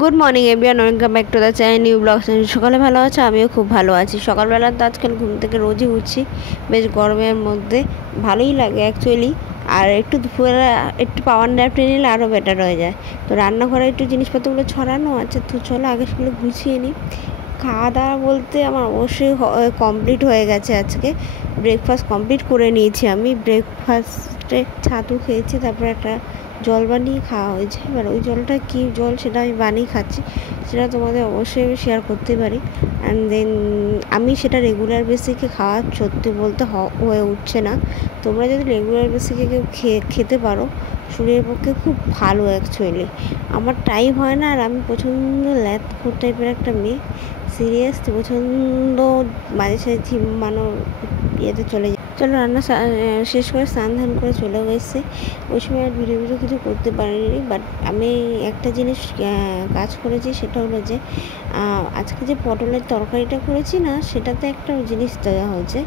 Good morning everyone, welcome back to the channel new blogs. সকালে ভালো আছে, আমিও খুব ভালো আছি। সকালবেলা তো আজকাল ঘুম থেকে রোজই উঠছি, বেশ গরমের মধ্যে ভালোই লাগে অ্যাকচুয়ালি। আর একটু দুপুরে একটু পাওয়ার ন্যাপ নিলে আরও বেটার হয়ে যায়। তো রান্নাঘরে একটু জিনিসপত্রগুলো ছড়ানো আছে, তো চলো আগে সেগুলো গুছিয়ে নিই। খাওয়া দাওয়া বলতে আমার অবশ্যই কমপ্লিট হয়ে গেছে। আজকে ব্রেকফাস্ট কমপ্লিট করে নিয়েছি আমি। ব্রেকফাস্টে ছাতু খেয়েছি, তারপরে একটা জল বানিয়ে খাওয়া হয়েছে। এবার ওই জলটা কী জল সেটা আমি বানিয়ে খাচ্ছি, সেটা তোমাদের অবশ্যই আমি শেয়ার করতে পারি। অ্যান্ড দেন আমি সেটা রেগুলার বেসিকে খাওয়া সত্যি বলতে হয়ে উঠছে না। তোমরা যদি রেগুলার বেসিকে কেউ খেতে পারো, শরীরের পক্ষে খুব ভালো অ্যাকচুয়ালি। আমার টাইম হয় না, আর আমি প্রচণ্ড ল্যাথখোর টাইপের একটা মেয়ে, সিরিয়াসলি প্রচণ্ড মাঝে সাঝে ঝিমানোর ইয়েতে চলে যায়। চলো রান্না শেষ করে স্নান ধান করে চলেও এসেছি। ওই সময় আর ভিডিও কিছু করতে পারিনি, বাট আমি একটা জিনিস কাজ করেছি, সেটা হলো যে আজকে যে পটলের তরকারিটা করেছি না, সেটাতে একটা জিনিস দেওয়া হয়েছে।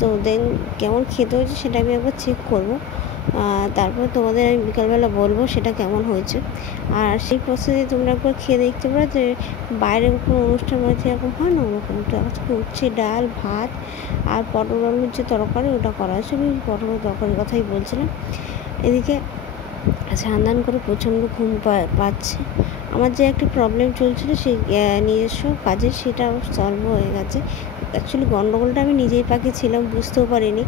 তো দেন কেমন খেতে হয়েছে সেটা আমি একবার চেক করবো, তারপর তোমাদের আমি বিকালবেলা বলবো সেটা কেমন হয়েছে। আর সেই প্রসেসে তোমরা একবার খেয়ে দেখতে পারো যে বাইরে কোনো অনুষ্ঠান বাড়িতে এরকম হয় না, ওরকম। তো আজকে উচ্ছে, ডাল, ভাত আর পটল আলুর যে তরকারি ওটা করা হয়েছে। আমি পটলের তরকারির কথাই বলছিলাম। এদিকে স্নান করে প্রচণ্ড ঘুম পাচ্ছে। আমার যে একটা প্রবলেম চলছিল সেই নিজস্ব কাজের, সেটা সলভ হয়ে গেছে। অ্যাকচুয়ালি গণ্ডগোলটা আমি নিজেই পাকিয়েছিলাম, বুঝতেও পারিনি।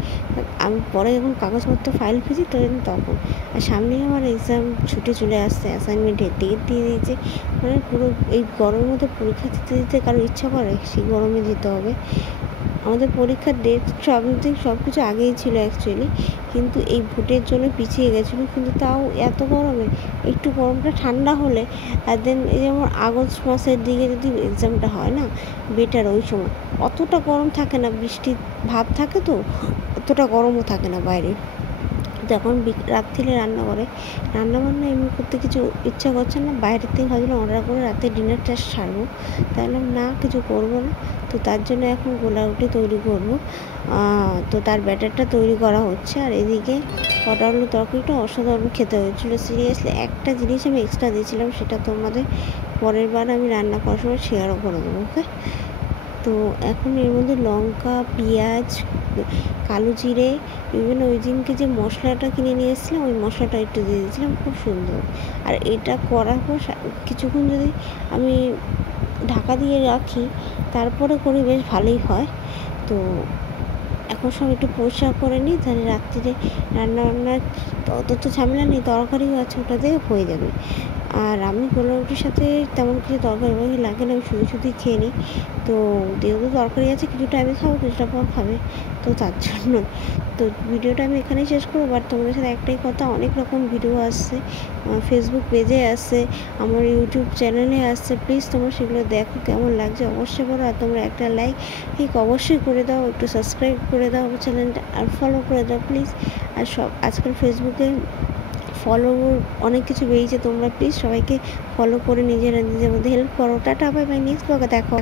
আমি পরে যখন কাগজপত্র ফাইল খুঁজি তখন আর সামনেই আমার এক্সাম ছুটে চলে আসছে, অ্যাসাইনমেন্টের ডেট দিয়ে দিয়েছে। মানে পুরো এই গরমের মধ্যে পরীক্ষা দিতে কারো ইচ্ছা করে? সেই গরমে দিতে হবে। আমাদের পরীক্ষার ডেট সব কিছু আগেই ছিল অ্যাকচুয়ালি, কিন্তু এই ভোটের জন্য পিছিয়ে গেছিলো। কিন্তু তাও এত গরমে একটু গরমটা ঠান্ডা হলে, আর দেন এই যেমন আগস্ট মাসের দিকে যদি এক্সামটা হয় না, বেটার। ওই সময় অতটা গরম থাকে না, বৃষ্টির ভাব থাকে, তো অতটা গরমও থাকে না বাইরে। যখন রাত্রিরে রান্নাবান্না এমনি করতে কিছু ইচ্ছা করছে না, বাইরের থেকে ভাবছিলাম অর্ডার করে রাতে ডিনারটা সারবো। তাহলে না, কিছু করবো না। তো তার জন্য এখন গোলারুটি তৈরি করবো। তো তার ব্যাটারটা তৈরি করা হচ্ছে। আর এদিকে পটল আলুর তরকারিটা অসাধারণ খেতে হয়েছিলো। সিরিয়াসলি একটা জিনিস আমি এক্সট্রা দিয়েছিলাম, সেটা তোমাদের পরের বার আমি রান্না করার সময় শেয়ারও করে দেবো, ওকে? তো এখন এর মধ্যে লঙ্কা, পেঁয়াজ, কালো জিরে, ইভেন ওই দিনকে যে মশলাটা কিনে নিয়ে এসেছিলাম, ওই মশলাটা একটু দিয়ে দিয়েছিলাম, খুব সুন্দর। আর এটা করার পর কিছুক্ষণ যদি আমি ঢাকা দিয়ে রাখি, তারপরে করি, বেশ ভালোই হয়। তো এখন সব একটু পরিষ্কার করে নিই, তাহলে রাত্রিরে রান্নাবান্নার অত তো ঝামেলা নেই, তরকারিও আছে, ওটাতে হয়ে যাবে। আর আমি গোলা রুটির সাথে তেমন কিছু তরকারি লাগে না, আমি শুধু খেয়ে নিই। তো যেহেতু তরকারি আছে, কিছুটা আমি খাবো, কিছুটা পর খাবে, তো তার জন্য। তো ভিডিওটা আমি এখানেই শেষ করবো। বাট তোমাদের সাথে একটাই কথা, অনেক রকম ভিডিও আসছে, ফেসবুক পেজে আসছে, আমার ইউটিউব চ্যানেলে আসছে। প্লিজ তোমরা সেগুলো দেখো, কেমন লাগছে অবশ্যই বলো। আর তোমরা একটা লাইক অবশ্যই করে দাও, একটু সাবস্ক্রাইব করে দাও চ্যানেলটা, আর ফলো করে দাও প্লিজ। আর আজকাল ফেসবুকে ফলো অনেক কিছু বেরিয়েছে, তোমরা প্লিজ সবাইকে ফলো করে নিজেদের মধ্যে হেল্প করো। টাটা, বাই বাই, নেক্সট ব্লগে দেখো।